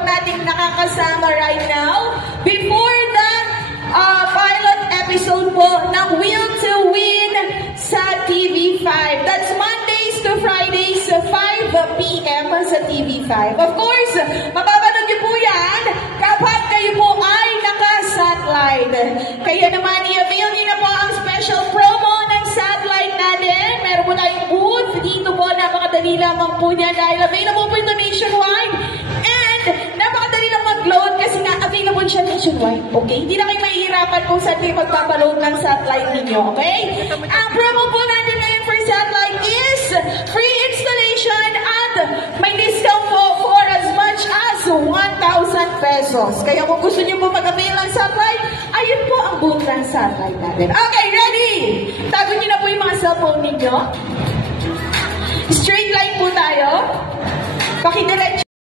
nating nakakasama right now. Before the pilot episode po ng Will to Win sa TV5. That's Mondays to Fridays, 5 p.m. sa TV5. Of course, mapapanood niyo po yan kapag kayo po ay naka-satellite. Kaya naman, i-avail niyo na po ang special promo ng satellite natin. Meron po tayong booth dito po. Napakadali lamang po niya dahil available po ito nationwide. And napakadali lang mag-load kasi nga available siya nationwide. Okay? Hindi na kayo mahihirapan kung saan kayo magpapaload ng satellite ninyo. Okay? Ang promo po natin ngayon for satellite is free installation at may discount po for as much as 1,000 pesos. Kaya kung gusto niyo po mag-avail ng satellite, ayun po ang booth ng satellite natin. Okay, ready? Tago niyo na po yung mga cellphone ninyo. Straight line po tayo. Pakidiretso